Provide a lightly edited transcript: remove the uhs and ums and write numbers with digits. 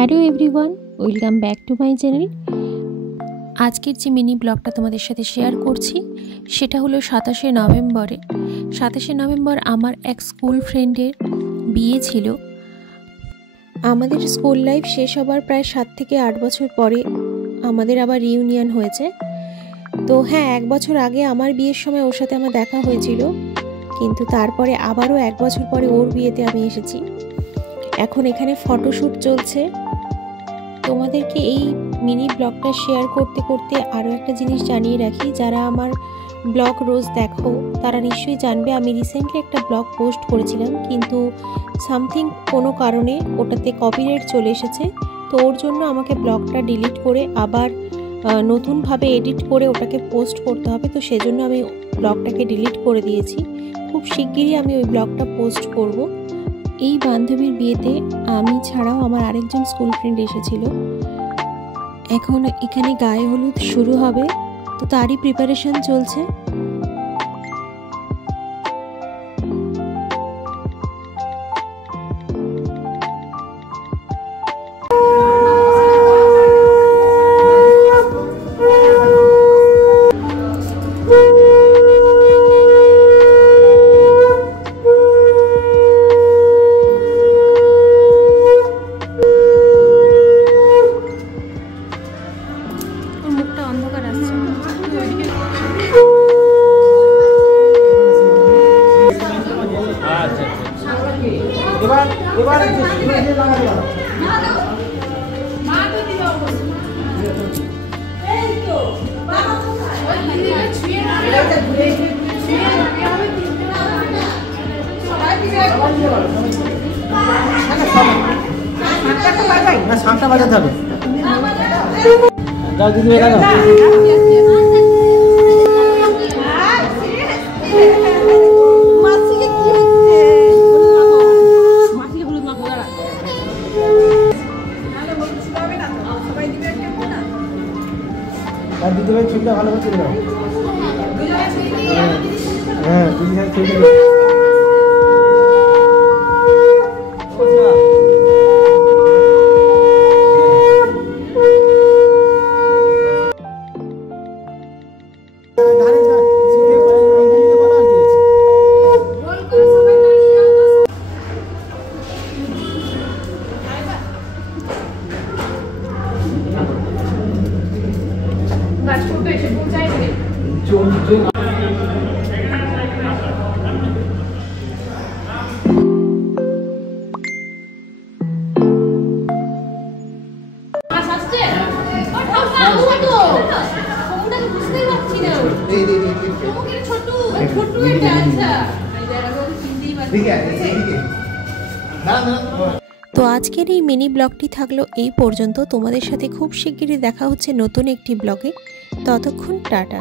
Hello everyone, welcome back to my channel. আজকের যে mini ব্লগটা তোমাদের সাথে শেয়ার করছি সেটা হলো 27শে নভেম্বর আমার এক স্কুল ফ্রেন্ডের বিয়ে ছিল। আমাদের স্কুল লাইফ শেষ হবার প্রায় 7 থেকে 8 বছর পরে আমাদের আবার রিউনিয়ন হয়েছে। তো হ্যাঁ, 1 বছর আগে আমার বিয়ের সময় ওর সাথে আমার দেখা হয়েছিল, কিন্তু তারপরে আবারও 1 বছর পরে ওর বিয়েতে আমি এসেছি। এখন এখানে ফটোশ্যুট চলছে। তোমাদেরকে এই মিনি ব্লগটা শেয়ার করতে করতে আরও একটা জিনিস জানিয়ে রাখি, যারা আমার ব্লগ রোজ দেখো তারা নিশ্চয়ই জানবে আমি রিসেন্টলি একটা ব্লগ পোস্ট করেছিলাম, কিন্তু সামথিং কোনো কারণে ওটাতে কপিরাইট চলে এসেছে। তো ওর জন্য আমাকে ব্লগটা ডিলিট করে আবার নতুনভাবে এডিট করে ওটাকে পোস্ট করতে হবে। তো সেজন্য আমি ব্লগটাকে ডিলিট করে দিয়েছি। খুব শিগগিরই আমি ওই ব্লগটা পোস্ট করব। এই বান্ধবীর বিয়েতে আমি ছাড়াও আমার আরেকজন স্কুল ফ্রেন্ড এসেছিল। এখন এখানে গায়ে হলুদ শুরু হবে, তো তারই প্রিপারেশন চলছে। তো আজকের এই মিনি ব্লগটি থাকলো এই পর্যন্ত। তোমাদের সাথে খুব শিগগিরই দেখা হচ্ছে নতুন একটি ব্লগে। ততক্ষণ টাটা।